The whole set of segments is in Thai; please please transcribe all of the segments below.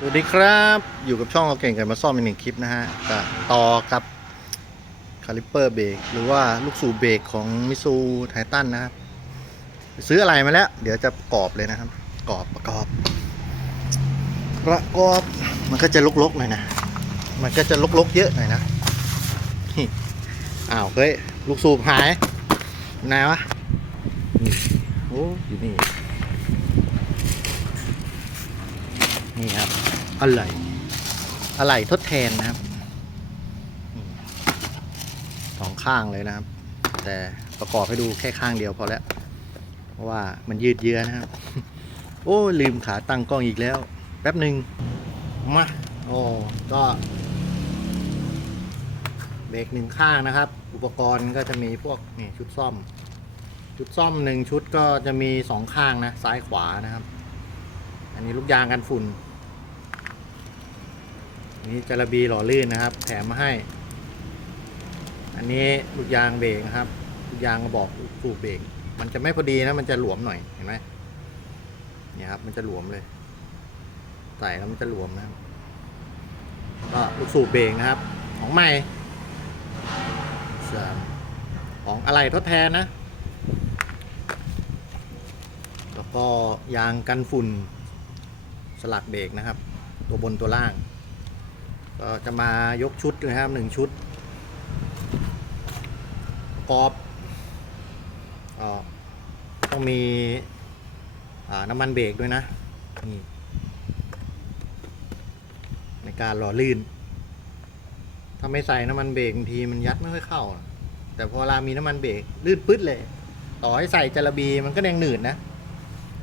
สวัสดีครับอยู่กับช่องเราเก่งกันมาซ่อมอีกหนึ่งคลิปนะฮะกับต่อกับคาลิปเปอร์เบรกหรือว่าลูกสูบเบรกของมิซูไททันนะครับ ซื้ออะไรมาแล้ว เดี๋ยวจะประกอบเลยนะครับประกอบประกอบ ประกอบมันก็จะลกๆหน่อยนะ มันก็จะลกๆเยอะหน่อยนะอ้าวเฮ้ยลูกสูบหายไหนวะนี่โอ้อยู่นี่ นี่ครับอะไรอะไรทดแทนนะครับนี่สองข้างเลยนะครับ แต่ประกอบให้ดูแค่ข้างเดียวพอแล้วเพราะว่ามันยืดเยื้อนะครับ โอ้ลืมขาตั้งกล้องอีกแล้ว แป๊บหนึ่งมาโอ้ก็เบรกหนึ่งข้างนะครับ อุปกรณ์ก็จะมีพวกนี่ชุดซ่อม ชุดซ่อมหนึ่งชุดก็จะมีสองข้างนะ ซ้ายขวานะครับ อันนี้ลูกยางกันฝุ่นอั นี้จาระบีหล่อลื่นนะครับ แถมมาให้ อันนี้ลูกยางเบรกนะครับลูกยางกระบอกสูบเบรกมันจะไม่พอดีนะ มันจะหลวมหน่อยเห็นไหมเนี่ยครับ มันจะหลวมเลยใส่แล้วมันจะหลวมนะครับก็ลูกสูบเบรกนะครับ ของใหม่สามของอะไรทดแทนนะ แล้วก็ยางกันฝุ่นสลักเบรกนะครับ ตัวบนตัวล่าง ก็จะมายกชุดนะครับหนึ่งชุดประกอบก็ต้องมีน้ำมันเบรกด้วยนะนี่ในการหล่อลื่น ถ้าไม่ใส่น้ำมันเบรกบางทีมันยัดไม่ค่อยเข้า แต่พอเวลามีน้ำมันเบรกลื่นปึ๊ดเลย ต่อให้ใส่จาระบีมันก็ยังหนืดนะ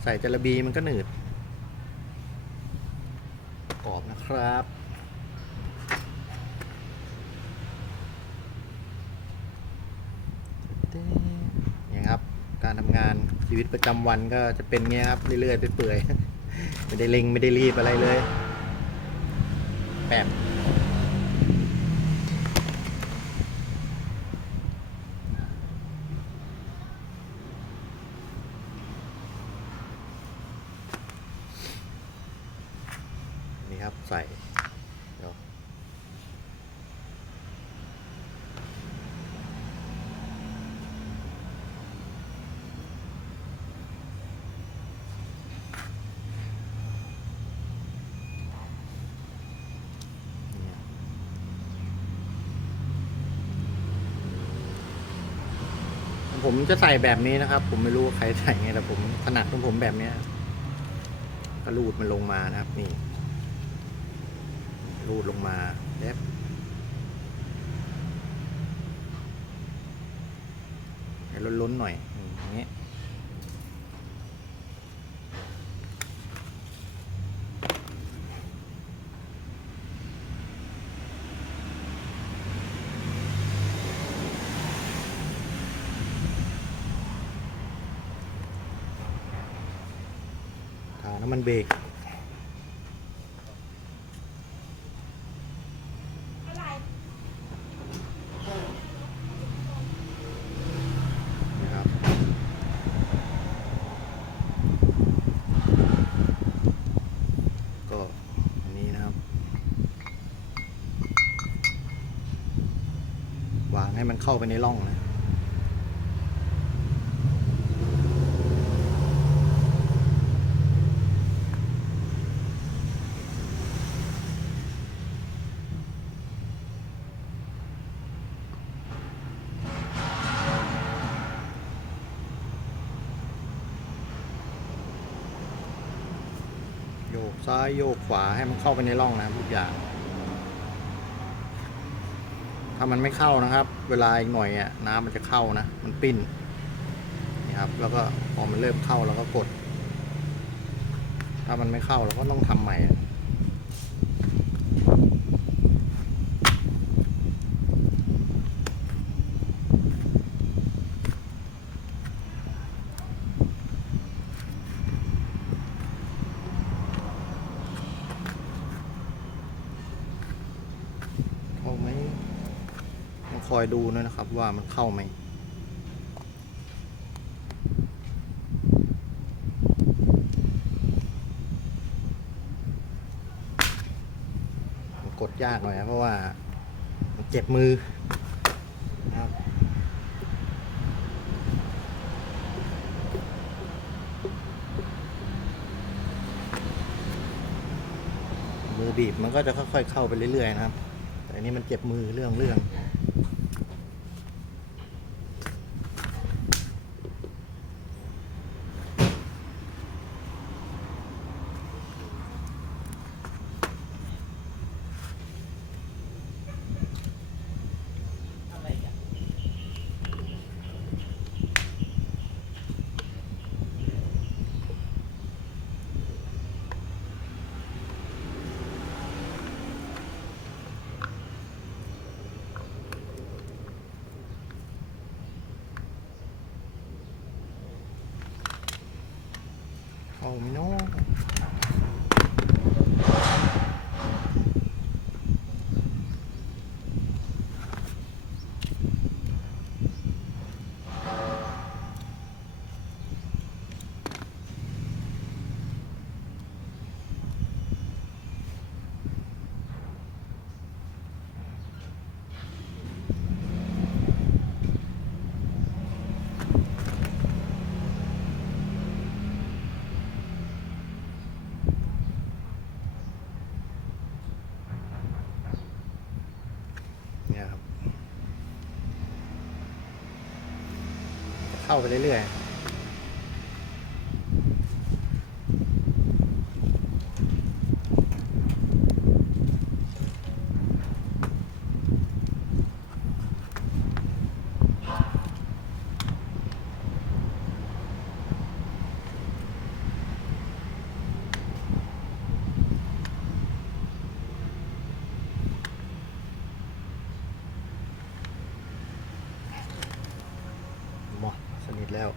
ใส่จาระบีมันก็หนืดปรอบนะครับ เนี่ยครับ การทำงานชีวิตประจำวันก็จะเป็นเงี้ยครับเรื่อยๆไปเปื่อยๆไม่ได้เล็งไม่ได้รีบอะไรเลยแปบนี่ครับใส่เดี๋ยว ผมจะใส่แบบนี้นะครับ ผมไม่รู้ว่าใครใส่ไงแต่ผมถนัดของผมแบบนี้ก็รูดมันลงมานะครับ นี่ รูดลงมาแป๊บให้ล้นๆหน่อยอย่างเงี้ย น้ำมันเบรกนะครับก็อันนี้นะครับวางให้มันเข้าไปในร่องนะ โยก ซ้ายโยกขวาให้มันเข้าไปในร่องนะครับทุกอย่าง ถ้ามันไม่เข้านะครับ เวลาอีกหน่อยอะน้ำมันจะเข้านะ มันปิ้นนี่ครับ แล้วก็พอมันเริ่มเข้าเราก็กด ถ้ามันไม่เข้าเราก็ต้องทำใหม่อะเข้าไหมต้ องคอยดูด้วยนะครับว่ามันเข้าไหมกดยากหน่อยนะเพราะว่าเจ็บมือนะครับมือบีบมันก็จะค่อยๆเข้าไปเรื่อยๆนะครับ แต่อันนี้มันเจ็บมือเรื่องเรื่อง เข้าไหมเนาะเนี่ยครับจะเข้าไปเรื่อยๆหมดสนิท แล้ว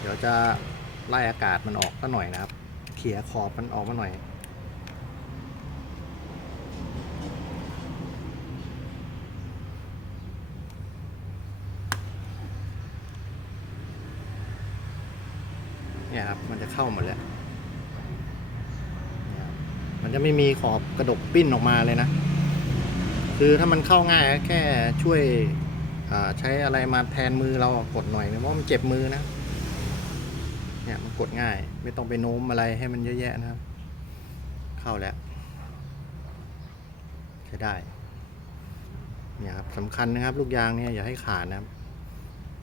เดี๋ยวจะไล่อากาศมันออกก็หน่อยนะครับ เขี่ยขอบมันออกมาหน่อย เนี่ยครับ มันจะเข้าหมดแล้วเนี่ยมันจะไม่มีขอบกระดกปิ้นออกมาเลยนะ คือถ้ามันเข้าง่ายแค่ช่วย ใช้อะไรมาแทนมือเรากดหน่อยนะเพราะมันเจ็บมือนะเนี่ยมันกดง่าย ไม่ต้องไปโน้มอะไรให้มันเยอะแยะนะครับ เข้าแล้วใช้ได้เนี่ยครับสำคัญนะครับ ลูกยางเนี่ยอย่าให้ขาดนะครับ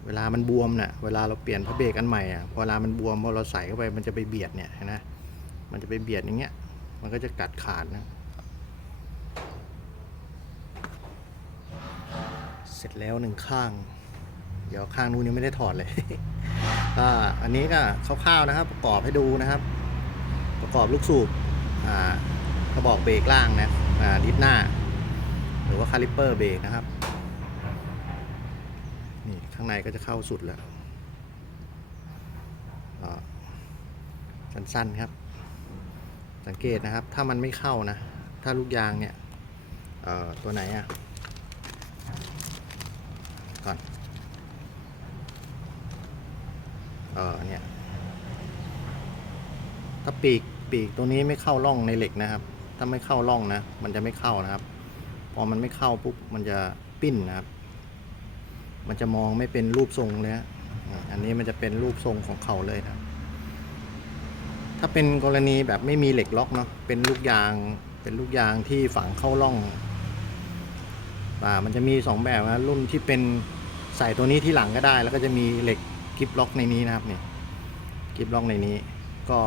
เวลามันบวมเนะ่ะเวลาเราเปลี่ยนพระเบรกอันใหม่อะพอเวลามันบวมพอเราใส่เข้าไปมันจะไปเบียดเนี่ยนะมันจะไปเบียดอย่างเงี้ยมันก็จะกัดขาดนะ เสร็จแล้วหนึ่งข้าง เดี๋ยวข้างนู้นยังไม่ได้ถอดเลยก็อันนี้ก็คร่าวๆนะครับ ประกอบให้ดูนะครับ ประกอบลูกสูบกระบอกเบรกล่างนะดิสหน้า หรือว่าคาลิปเปอร์เบรกนะครับนี่ข้างในก็จะเข้าสุดแล้วสั้นๆครับ สังเกตนะครับ ถ้ามันไม่เข้านะ ถ้าลูกยางเนี่ยตัวไหนอะ ก่อน เออเนี่ย ถ้าปีกปีกตัวนี้ไม่เข้าร่องในเหล็กนะครับ ถ้าไม่เข้าร่องนะ มันจะไม่เข้านะครับ พอมันไม่เข้าปุ๊บ มันจะปิ้นนะครับ มันจะมองไม่เป็นรูปทรงเลยฮะอันนี้มันจะเป็นรูปทรงของเขาเลยนะครับถ้าเป็นกรณีแบบไม่มีเหล็กล็อกเนาะ เป็นลูกยาง เป็นลูกยางที่ฝังเข้าร่องอ่ามันจะมีสองแบบนะรุ่นที่เป็น ใส่ตัวนี้ที่หลังก็ได้ แล้วก็จะมีเหล็กกิฟล็อกในนี้นะครับเนี่ยกิฟล็อกในนี้ก็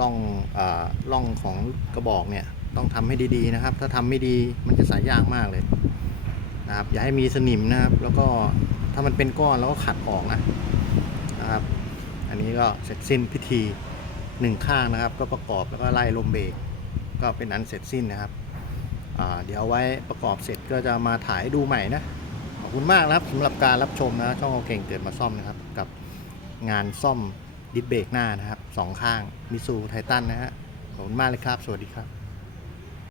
ร่องอ่าร่องของกระบอกเนี่ยต้องทำให้ดีๆนะครับ ถ้าทำไม่ดีมันจะสายยากมากเลยนะครับ อย่าให้มีสนิมนะครับ แล้วก็ถ้ามันเป็นก้อนแล้วก็ขัดออกนะนะครับ อันนี้ก็เสร็จสิ้นพิธีหนึ่งข้างนะครับ ก็ประกอบแล้วก็ไล่ลมเบรกก็เป็นอันเสร็จสิ้นนะครับเดี๋ยวไว้ประกอบเสร็จก็จะมาถ่ายดูใหม่นะ อบคุณมากนะครับสำหรับการรับชมนะช่องเอาเก่งเกิดมาซ่อมนะครับ กับงานซ่อมดิสเบรกหน้านะครับสองข้างมิซูไททันนะฮะขอบคุณมากเลยครับ สวัสดีครับ